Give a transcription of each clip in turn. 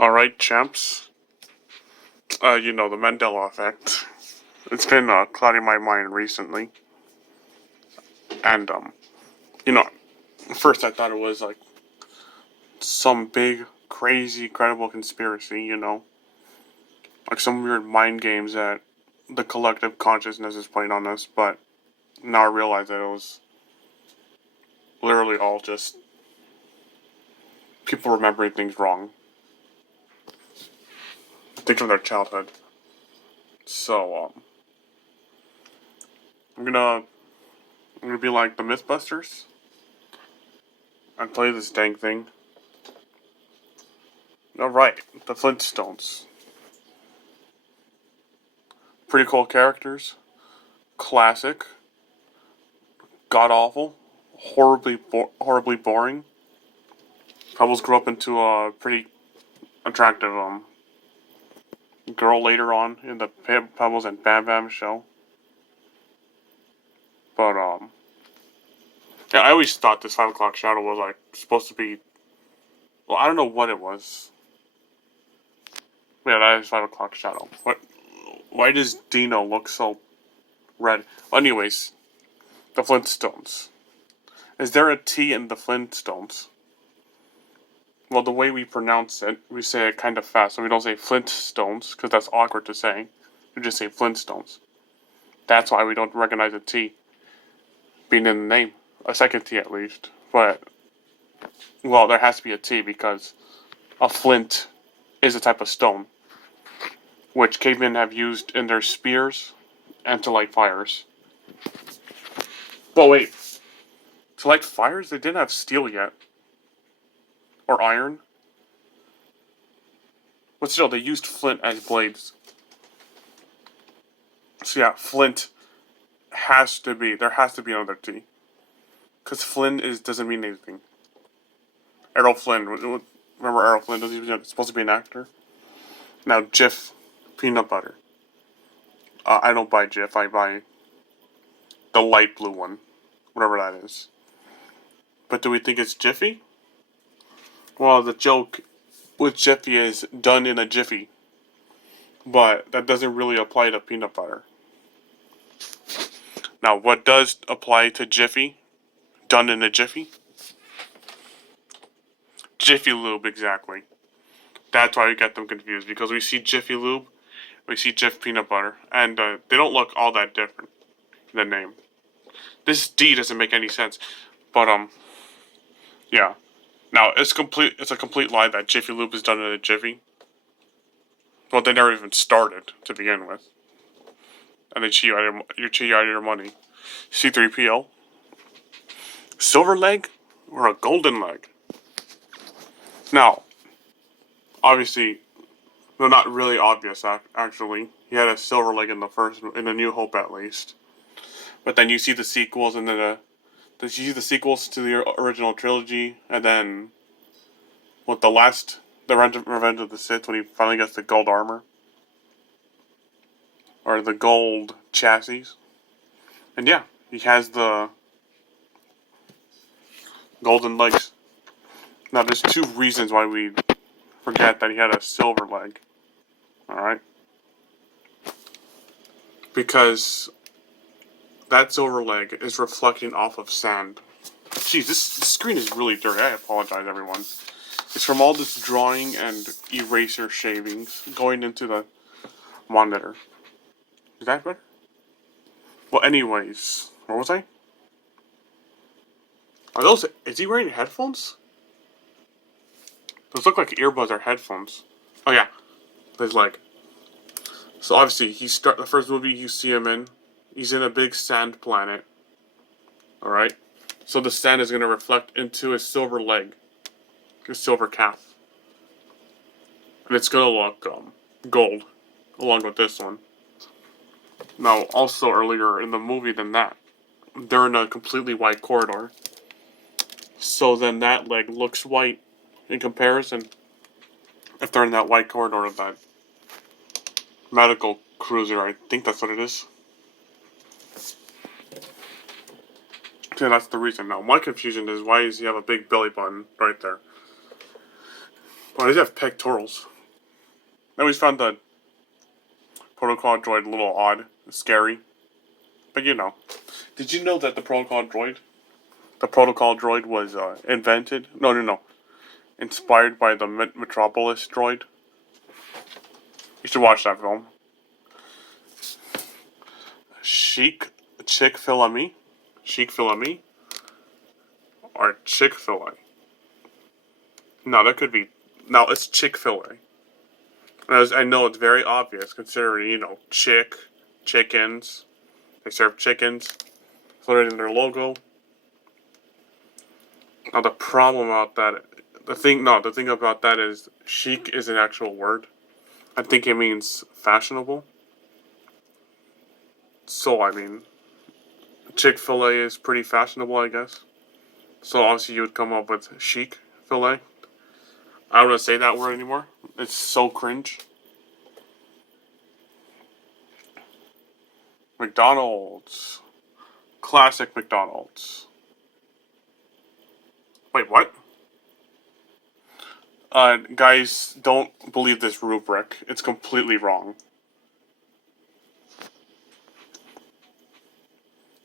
Alright, champs. The Mandela effect. It's been clouding my mind recently. And, first I thought it was like some big, crazy, credible conspiracy, like some weird mind games that the collective consciousness is playing on us, but now I realize that it was literally all just people remembering things wrong. Think from their childhood. So, I'm gonna be like the Mythbusters and play this dang thing. Alright, the Flintstones. Pretty cool characters. Classic. God awful. Horribly boring. Pebbles grew up into a pretty attractive girl later on in the Pebbles and Bam Bam show. But yeah, I always thought this 5 o'clock shadow was like supposed to be. Well, I don't know what it was. Yeah, that is 5 o'clock shadow. What? Why does Dino look so red? Well, anyways, the Flintstones. Is there a T in the Flintstones? Well, the way we pronounce it, we say it kind of fast, so we don't say Flintstones, because that's awkward to say. We just say Flintstones. That's why we don't recognize a T being in the name. A second T at least. But, well, there has to be a T because a flint is a type of stone, which cavemen have used in their spears and to light fires. Well, wait. To light fires? They didn't have steel yet. Or iron. But still, they used flint as blades. So yeah, flint has to be. There has to be another T. Because Flynn doesn't mean anything. Errol Flynn. Remember Errol Flynn? He was supposed to be an actor? Now, Jif. Peanut butter. I don't buy Jif. I buy the light blue one. Whatever that is. But do we think it's Jiffy? Well, the joke with Jiffy is done in a jiffy. But that doesn't really apply to peanut butter. Now, what does apply to Jiffy? Done in a jiffy? Jiffy Lube, exactly. That's why we get them confused. Because we see Jiffy Lube, we see Jif Peanut Butter. And they don't look all that different. The name. This D doesn't make any sense. But, yeah. Now, it's a complete lie that Jiffy Lube is done in a jiffy. Well, they never even started to begin with. And they cheat you out of your money. C3PO. Silver leg or a golden leg? Now, obviously, no, not really obvious, actually. He had a silver leg in the New Hope at least. But then you see the sequels, and then you see the sequels to the original trilogy, and then, what, the Revenge of the Sith, when he finally gets the gold armor. Or the gold chassis. And yeah, he has the golden legs. Now, there's 2 reasons why we forget that he had a silver leg. Alright? Because that silver leg is reflecting off of sand. Jeez, this screen is really dirty. I apologize, everyone. It's from all this drawing and eraser shavings going into the monitor. Is that better? Well, anyways, what was I? Is he wearing headphones? Those look like earbuds or headphones. Oh yeah, his leg. So obviously, the first movie you see him in, he's in a big sand planet. Alright? So the sand is going to reflect into his silver leg. His silver calf. And it's going to look gold, along with this one. Now, also earlier in the movie than that, they're in a completely white corridor. So then that leg looks white in comparison. If they're in that white corridor of that medical cruiser, I think that's what it is. Yeah, that's the reason. Now, my confusion is why does he have a big belly button right there? Oh, they have pectorals. I always found the protocol droid a little odd, scary. But you know. Did you know that the protocol droid was invented? No. Inspired by the Metropolis droid? You should watch that film. Chick-fil-A? Chick-fil-A? Or Chick-fil-A? No, that could be... No, it's Chick-fil-A. As I know it's very obvious, considering, chickens. They serve chickens. Put it in their logo. Now the problem about that... The thing about that is, chic is an actual word. I think it means fashionable. So, I mean, Chick-fil-A is pretty fashionable, I guess. So, obviously, you would come up with chic-fil-A. I don't want to say that word anymore. It's so cringe. McDonald's. Classic McDonald's. Wait, what? Guys, don't believe this rubric. It's completely wrong.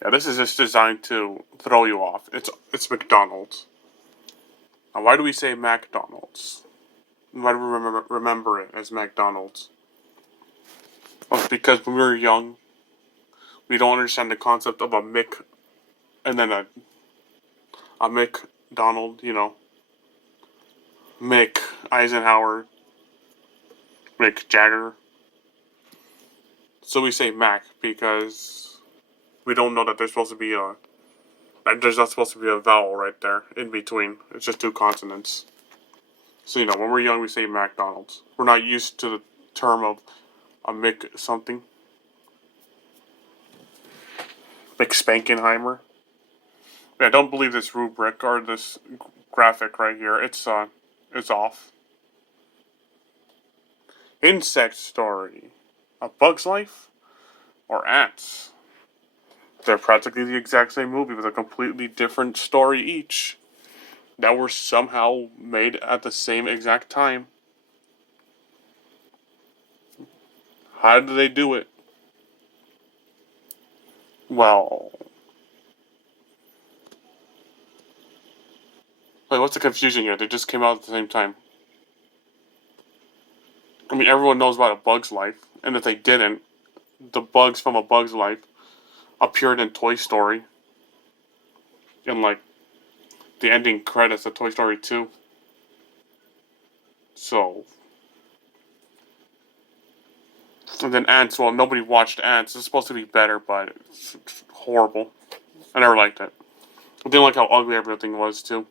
Yeah, this is just designed to throw you off. It's McDonald's. Now, why do we say McDonald's? Why do we remember it as McDonald's? Well, it's because when we were young, we don't understand the concept of a Mick and then a McDonald, Mick Eisenhower, Mick Jagger. So we say Mac because we don't know that there's supposed to be there's not supposed to be a vowel right there in between. It's just two consonants. So, when we're young, we say McDonald's. We're not used to the term of a Mick something. Mick Spankenheimer. Yeah, don't believe this rubric or this graphic right here. It's off. Insect Story. A Bug's Life? Or Ants? They're practically the exact same movie with a completely different story each. That were somehow made at the same exact time. How did they do it? Well... Wait, what's the confusion here? They just came out at the same time. I mean, everyone knows about A Bug's Life, and if they didn't, the bugs from A Bug's Life appeared in Toy Story. In, the ending credits of Toy Story 2. So... And then Ants, well, nobody watched Ants. It's supposed to be better, but it's horrible. I never liked it. I didn't like how ugly everything was, too.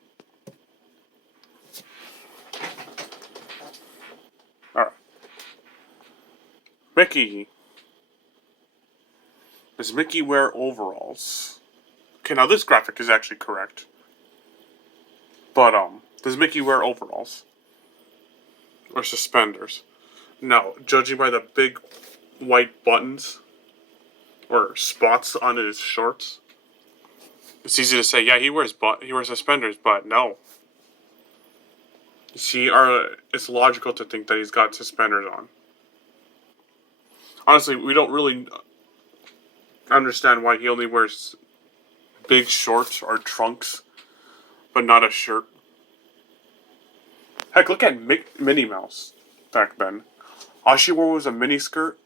Alright. Mickey. Does Mickey wear overalls? Okay, now this graphic is actually correct. But, does Mickey wear overalls? Or suspenders? No, judging by the big white buttons or spots on his shorts, it's easy to say, yeah, he wears suspenders, but no. See, it's logical to think that he's got suspenders on. Honestly, we don't really understand why he only wears big shorts or trunks, but not a shirt. Heck, look at Minnie Mouse back then. All she wore was a mini skirt.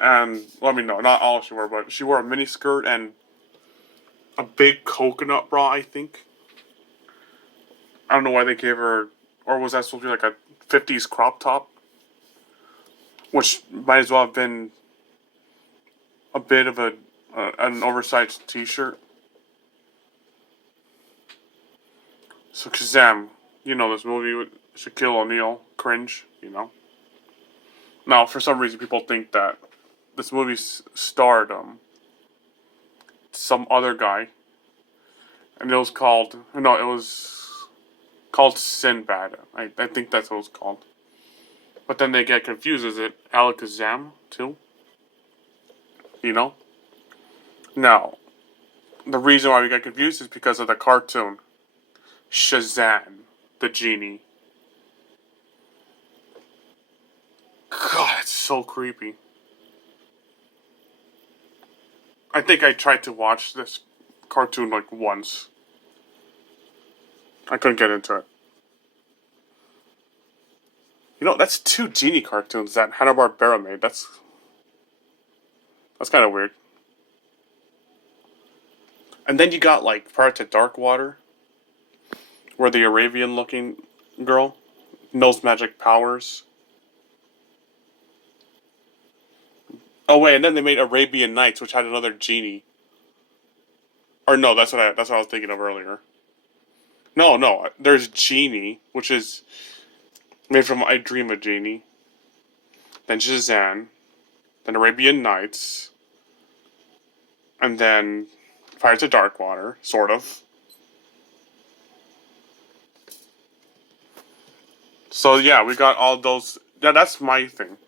And, no, not all she wore, but she wore a mini skirt and a big coconut bra, I think. I don't know why they gave her, or was that supposed to be like a 50s crop top? Which might as well have been a bit of an oversized t-shirt. So Shazam, this movie with Shaquille O'Neal, cringe, Now, for some reason, people think that this movie starred some other guy, and it was called Sinbad. I think that's what it was called. But then they get confused. Is it Alakazam too? Now, the reason why we got confused is because of the cartoon Shazam, the genie. God, it's so creepy. I think I tried to watch this cartoon like once. I couldn't get into it. You know, that's two genie cartoons that Hanna-Barbera made. That's kind of weird. And then you got like prior to Dark Water, where the Arabian-looking girl knows magic powers. Oh wait, and then they made Arabian Nights, which had another genie. Or no, that's what I was thinking of earlier. No, no, there's Genie, which is made from I Dream of Genie. Then Shazam, then Arabian Nights, and then Pirates of Darkwater, sort of. So yeah, we got all those. Yeah, that's my thing.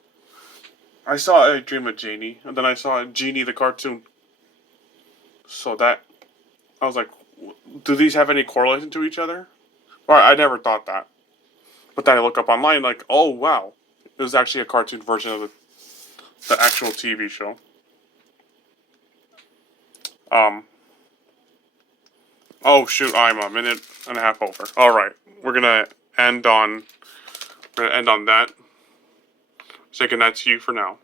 I saw I Dream of Genie, and then I saw Genie the cartoon. So that I was like, do these have any correlation to each other? Or I never thought that. But then I look up online, like, oh wow, it was actually a cartoon version of the actual TV show. Um. Oh shoot, I'm a minute and a half over. All right, we're gonna end on. We're gonna end on that. Say goodnight to you for now.